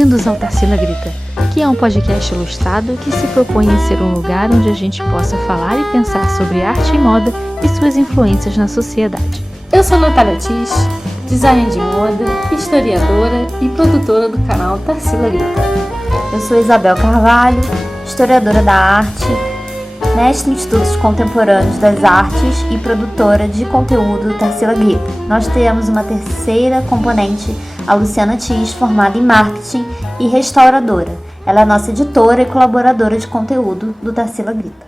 Bem-vindos ao Tarsila Grita, que é um podcast ilustrado que se propõe em ser um lugar onde a gente possa falar e pensar sobre arte e moda e suas influências na sociedade. Eu sou Natália Tis, designer de moda, historiadora e produtora do canal Tarsila Grita. Eu sou Isabel Carvalho, historiadora da arte, mestre em estudos contemporâneos das artes e produtora de conteúdo do Tarsila Grita. Nós temos uma terceira componente, a Luciana Tis, formada em marketing e restauradora. Ela é nossa editora e colaboradora de conteúdo do Tarsila Grita.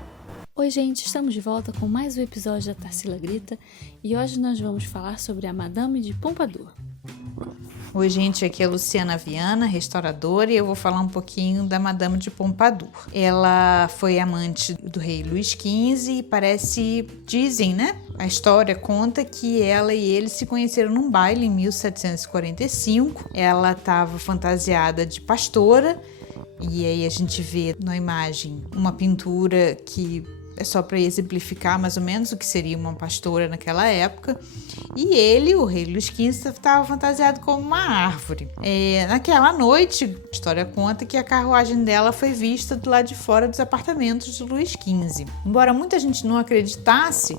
Oi gente, estamos de volta com mais um episódio da Tarsila Grita e hoje nós vamos falar sobre a Madame de Pompadour. Oi gente, aqui é a Luciana Viana, restauradora, e eu vou falar um pouquinho da Madame de Pompadour. Ela foi amante do rei Luís XV e dizem, né? A história conta que ela e ele se conheceram num baile em 1745. Ela estava fantasiada de pastora, e aí a gente vê na imagem uma pintura que é só para exemplificar mais ou menos o que seria uma pastora naquela época. E ele, o rei Luís XV, estava fantasiado como uma árvore. Naquela noite, a história conta que a carruagem dela foi vista do lado de fora dos apartamentos de Luís XV. Embora muita gente não acreditasse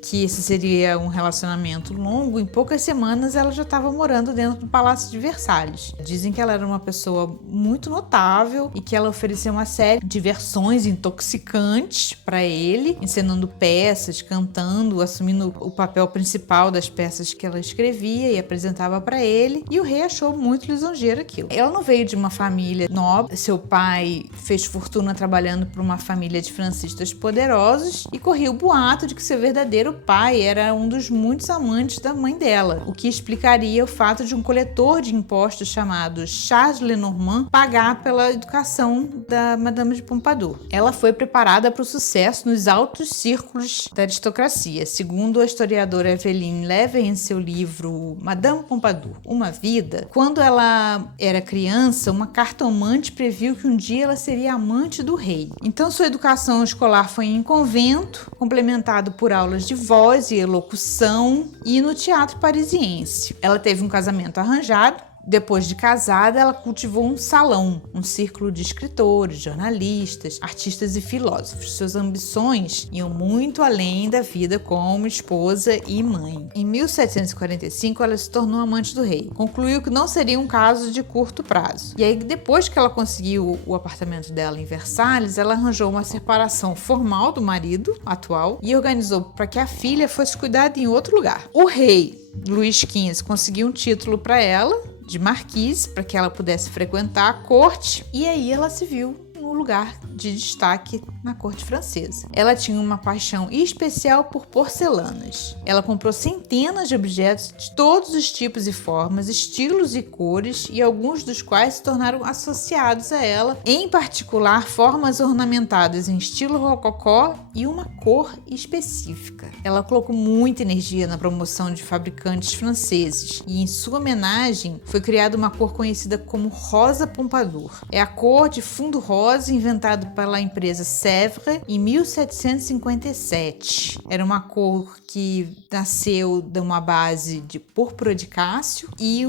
que esse seria um relacionamento longo, em poucas semanas ela já estava morando dentro do Palácio de Versalhes. Dizem que ela era uma pessoa muito notável e que ela ofereceu uma série de versões intoxicantes para ele, encenando peças, cantando, assumindo o papel principal das peças que ela escrevia e apresentava para ele, e o rei achou muito lisonjeiro aquilo. Ela não veio de uma família nobre, seu pai fez fortuna trabalhando para uma família de francistas poderosos e corria o boato de que seu verdadeiro pai era um dos muitos amantes da mãe dela, o que explicaria o fato de um coletor de impostos chamado Charles Lenormand pagar pela educação da Madame de Pompadour. Ela foi preparada para o sucesso nos altos círculos da aristocracia. Segundo a historiadora Eveline Levy, em seu livro Madame Pompadour, Uma Vida, quando ela era criança, uma cartomante previu que um dia ela seria amante do rei. Então sua educação escolar foi em convento, complementado por aulas de voz e elocução e no teatro parisiense. Ela teve um casamento arranjado. Depois de casada, ela cultivou um salão, um círculo de escritores, jornalistas, artistas e filósofos. Suas ambições iam muito além da vida como esposa e mãe. Em 1745, ela se tornou amante do rei. Concluiu que não seria um caso de curto prazo. E aí, depois que ela conseguiu o apartamento dela em Versalhes, ela arranjou uma separação formal do marido atual e organizou para que a filha fosse cuidada em outro lugar. O rei Luís XV conseguiu um título para ela, de marquise, para que ela pudesse frequentar a corte, e aí ela se viu no lugar de destaque na corte francesa. Ela tinha uma paixão especial por porcelanas. Ela comprou centenas de objetos de todos os tipos e formas, estilos e cores, e alguns dos quais se tornaram associados a ela, em particular formas ornamentadas em estilo rococó e uma cor específica. Ela colocou muita energia na promoção de fabricantes franceses, e em sua homenagem foi criada uma cor conhecida como Rosa Pompadour. É a cor de fundo rosa inventado pela empresa Sèvres em 1757. Era uma cor que nasceu de uma base de púrpura de cássio e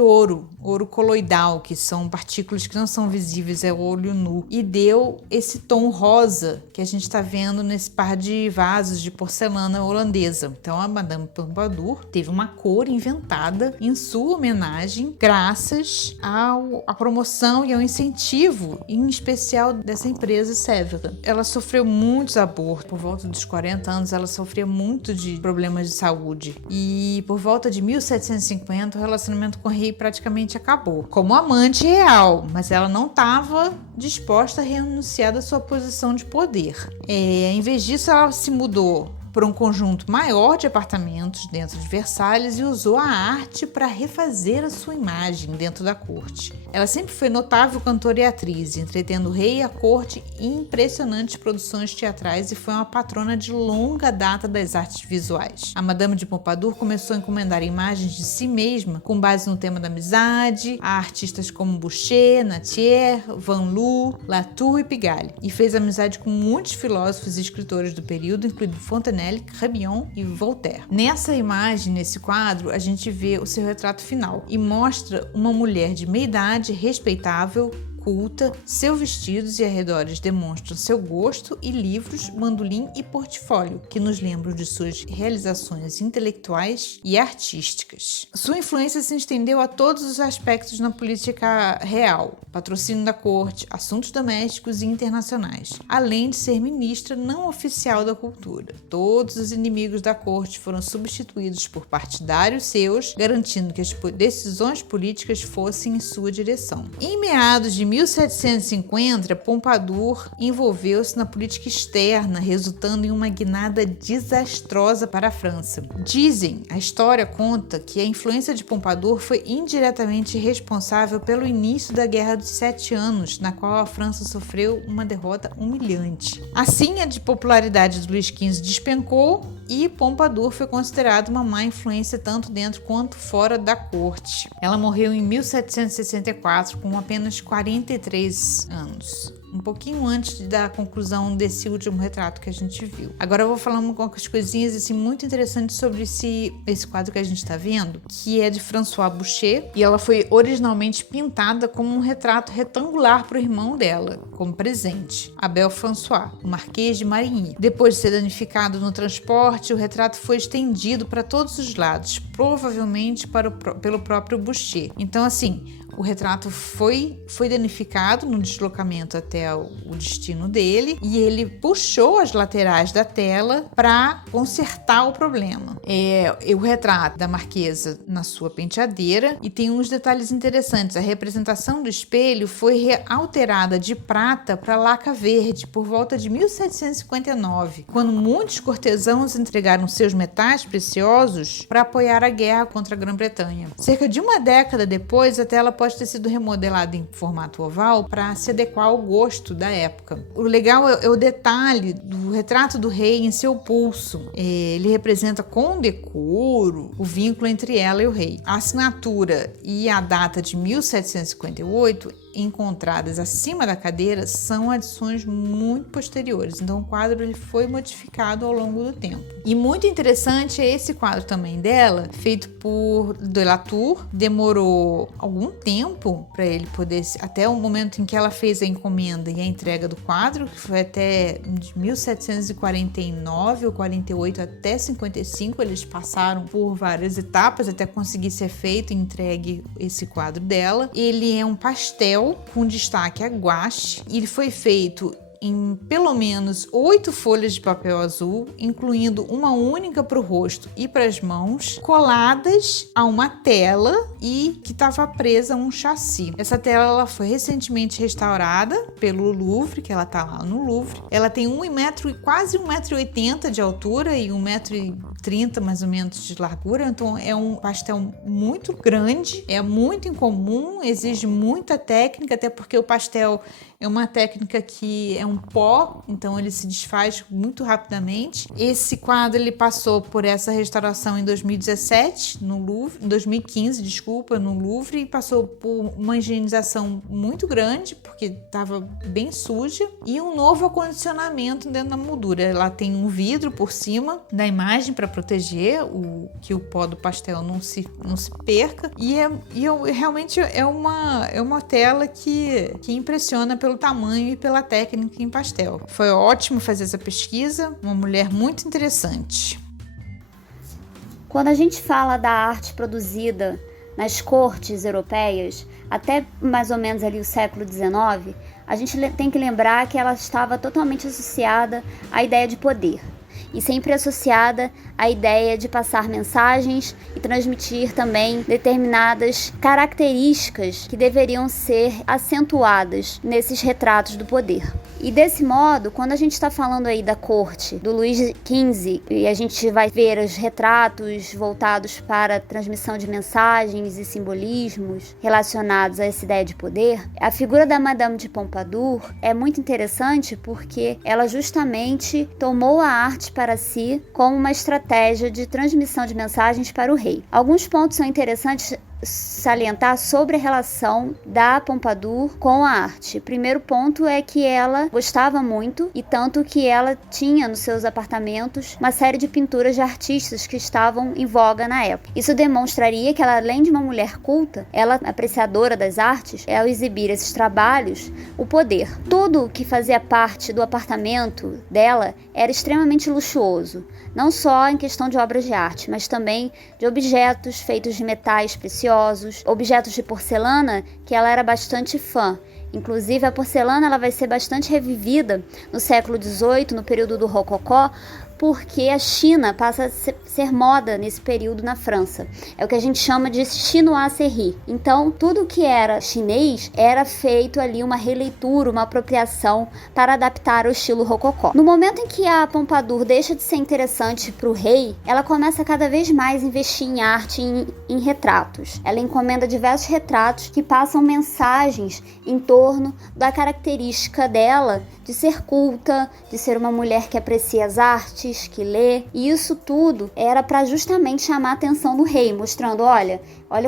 ouro coloidal, que são partículas que não são visíveis ao olho nu, e deu esse tom rosa que a gente está vendo nesse par de vasos de porcelana holandesa. Então a Madame Pompadour teve uma cor inventada em sua homenagem graças à promoção e ao incentivo, em especial dessa empresa Sèvres. Ela sofreu muitos abortos. Por volta dos 40 anos, ela sofria muito de problemas de saúde. E por volta de 1750, o relacionamento com o rei praticamente acabou. Como amante real, mas ela não estava disposta a renunciar da sua posição de poder. Em vez disso, ela se mudou para um conjunto maior de apartamentos dentro de Versalhes e usou a arte para refazer a sua imagem dentro da corte. Ela sempre foi notável cantora e atriz, entretendo o rei e a corte em impressionantes produções teatrais, e foi uma patrona de longa data das artes visuais. A Madame de Pompadour começou a encomendar imagens de si mesma com base no tema da amizade a artistas como Boucher, Nattier, Van Loo, Latour e Pigalle, e fez amizade com muitos filósofos e escritores do período, incluindo Fontenelle, Crebillon e Voltaire. Nessa imagem, nesse quadro, a gente vê o seu retrato final e mostra uma mulher de meia idade personalidade respeitável, culta, seus vestidos e arredores demonstram seu gosto e livros, bandolim e portfólio, que nos lembram de suas realizações intelectuais e artísticas. Sua influência se estendeu a todos os aspectos na política real, patrocínio da corte, assuntos domésticos e internacionais, além de ser ministra não oficial da cultura. Todos os inimigos da corte foram substituídos por partidários seus, garantindo que as decisões políticas fossem em sua direção. Em meados de 1750, Pompadour envolveu-se na política externa, resultando em uma guinada desastrosa para a França. A história conta que a influência de Pompadour foi indiretamente responsável pelo início da Guerra dos 7 Anos, na qual a França sofreu uma derrota humilhante. Assim, a de popularidade de Luís XV despencou e Pompadour foi considerada uma má influência tanto dentro quanto fora da corte. Ela morreu em 1764 com apenas 43 anos. Um pouquinho antes da conclusão desse último retrato que a gente viu. Agora eu vou falar algumas coisinhas assim, muito interessantes sobre esse quadro que a gente está vendo, que é de François Boucher, e ela foi originalmente pintada como um retrato retangular para o irmão dela, como presente, Abel François, o Marquês de Marigny. Depois de ser danificado no transporte, o retrato foi estendido para todos os lados, provavelmente pelo próprio Boucher. Então, assim, o retrato foi danificado no deslocamento até o destino dele e ele puxou as laterais da tela para consertar o problema. O retrato da Marquesa na sua penteadeira, e tem uns detalhes interessantes. A representação do espelho foi alterada de prata para laca verde por volta de 1759, quando muitos cortesãos entregaram seus metais preciosos para apoiar a guerra contra a Grã-Bretanha. Cerca de uma década depois, a tela pode ter sido remodelada em formato oval para se adequar ao gosto da época. O legal é o detalhe do retrato do rei em seu pulso. Ele representa com decoro o vínculo entre ela e o rei. A assinatura e a data de 1758 encontradas acima da cadeira são adições muito posteriores, então o quadro ele foi modificado ao longo do tempo. E muito interessante é esse quadro também dela, feito por Delatour. Demorou algum tempo para ele poder, até o momento em que ela fez a encomenda e a entrega do quadro, que foi até de 1749 ou 48 até 55, eles passaram por várias etapas até conseguir ser feito e entregue esse quadro dela. Ele é um pastel com destaque a gouache. Ele foi feito em pelo menos 8 folhas de papel azul, incluindo uma única para o rosto e para as mãos, coladas a uma tela e que estava presa a um chassi. Essa tela ela foi recentemente restaurada pelo Louvre, que ela está lá no Louvre. Ela tem quase 1,80 m de altura e 1,30 m mais ou menos de largura, então é um pastel muito grande, é muito incomum, exige muita técnica, até porque o pastel é uma técnica que é um pó, então ele se desfaz muito rapidamente. Esse quadro ele passou por essa restauração em 2017 no Louvre, em 2015, no Louvre, e passou por uma higienização muito grande, porque estava bem suja, e um novo acondicionamento dentro da moldura. Ela tem um vidro por cima da imagem para proteger que o pó do pastel não se perca, e realmente é uma tela que impressiona pelo tamanho e pela técnica em pastel. Foi ótimo fazer essa pesquisa, uma mulher muito interessante. Quando a gente fala da arte produzida nas cortes europeias, até mais ou menos ali o século XIX, a gente tem que lembrar que ela estava totalmente associada à ideia de poder. E sempre associada à ideia de passar mensagens e transmitir também determinadas características que deveriam ser acentuadas nesses retratos do poder. E desse modo, quando a gente está falando aí da corte do Luís XV e a gente vai ver os retratos voltados para a transmissão de mensagens e simbolismos relacionados a essa ideia de poder, a figura da Madame de Pompadour é muito interessante porque ela justamente tomou a arte para si como uma estratégia de transmissão de mensagens para o rei. Alguns pontos são interessantes salientar sobre a relação da Pompadour com a arte. Primeiro ponto é que ela gostava muito, e tanto que ela tinha nos seus apartamentos uma série de pinturas de artistas que estavam em voga na época. Isso demonstraria que ela, além de uma mulher culta, ela, apreciadora das artes, ao exibir esses trabalhos, o poder. Tudo que fazia parte do apartamento dela era extremamente luxuoso, não só em questão de obras de arte, mas também de objetos feitos de metais preciosos, objetos de porcelana que ela era bastante fã. Inclusive, a porcelana ela vai ser bastante revivida no século XVIII, no período do Rococó, porque a China passa a ser moda nesse período na França. É o que a gente chama de chinoiserie. Então, tudo que era chinês era feito ali uma releitura, uma apropriação para adaptar ao estilo rococó. No momento em que a Pompadour deixa de ser interessante para o rei, ela começa cada vez mais a investir em arte, em retratos. Ela encomenda diversos retratos que passam mensagens em torno da característica dela de ser culta, de ser uma mulher que aprecia as artes, que lê, e isso tudo era para justamente chamar a atenção do rei, mostrando, olha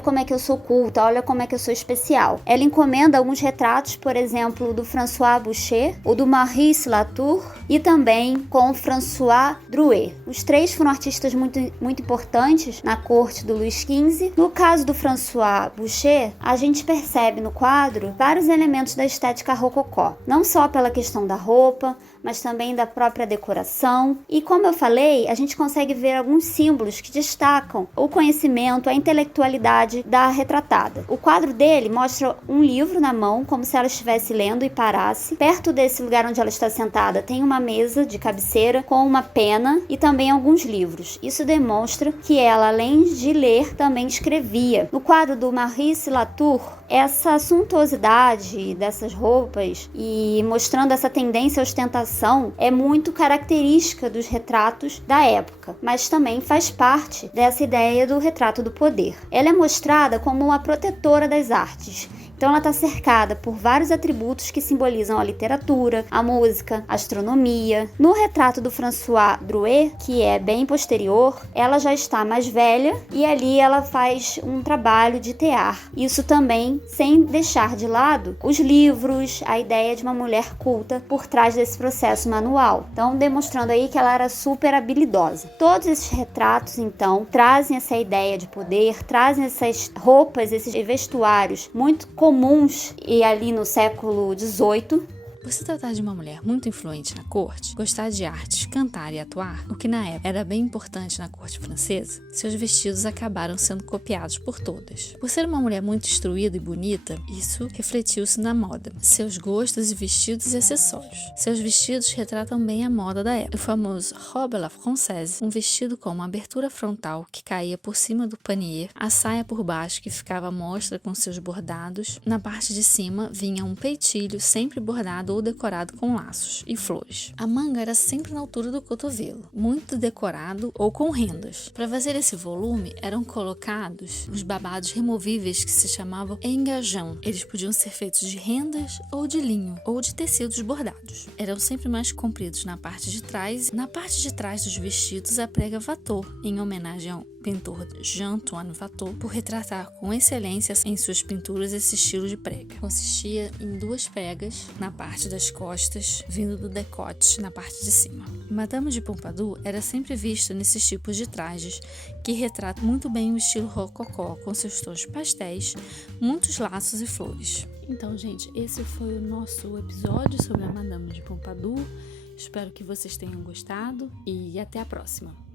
como é que eu sou culta, olha como é que eu sou especial. Ela encomenda alguns retratos, por exemplo, do François Boucher, o do Maurice Latour e também com François Drouet. Os três foram artistas muito importantes na corte do Luís XV. No caso do François Boucher, a gente percebe no quadro vários elementos da estética rococó, não só pela questão da roupa, mas também da própria decoração. E como eu falei, a gente consegue ver alguns símbolos que destacam o conhecimento, a intelectualidade da retratada. O quadro dele mostra um livro na mão, como se ela estivesse lendo e parasse. Perto desse lugar onde ela está sentada tem uma mesa de cabeceira com uma pena e também alguns livros. Isso demonstra que ela, além de ler, também escrevia. No quadro do Maurice Latour, essa suntuosidade dessas roupas e mostrando essa tendência à ostentação é muito característica dos retratos da época, mas também faz parte dessa ideia do retrato do poder. Ela é mostrada como uma protetora das artes. Então ela está cercada por vários atributos que simbolizam a literatura, a música, a astronomia. No retrato do François Drouet, que é bem posterior, ela já está mais velha e ali ela faz um trabalho de tear. Isso também sem deixar de lado os livros, a ideia de uma mulher culta por trás desse processo manual. Então demonstrando aí que ela era super habilidosa. Todos esses retratos então trazem essa ideia de poder, trazem essas roupas, esses vestuários muito comuns e ali no século XVIII. Por se tratar de uma mulher muito influente na corte, gostar de artes, cantar e atuar, o que na época era bem importante na corte francesa, seus vestidos acabaram sendo copiados por todas. Por ser uma mulher muito instruída e bonita, isso refletiu-se na moda, seus gostos e vestidos e acessórios. Seus vestidos retratam bem a moda da época. O famoso robe à la française, um vestido com uma abertura frontal que caía por cima do panier, a saia por baixo que ficava à mostra com seus bordados, na parte de cima vinha um peitilho sempre bordado ou decorado com laços e flores. A manga era sempre na altura do cotovelo, muito decorado ou com rendas. Para fazer esse volume, eram colocados os babados removíveis que se chamavam engagement. Eles podiam ser feitos de rendas ou de linho, ou de tecidos bordados. Eram sempre mais compridos na parte de trás. Na parte de trás dos vestidos, a prega Watteau, em homenagem ao pintor Jean-Antoine Watteau, por retratar com excelência em suas pinturas esse estilo de prega. Consistia em duas pregas na parte das costas, vindo do decote na parte de cima. Madame de Pompadour era sempre vista nesses tipos de trajes que retratam muito bem o estilo rococó, com seus tons pastéis, muitos laços e flores. Então, gente, esse foi o nosso episódio sobre a Madame de Pompadour. Espero que vocês tenham gostado e até a próxima.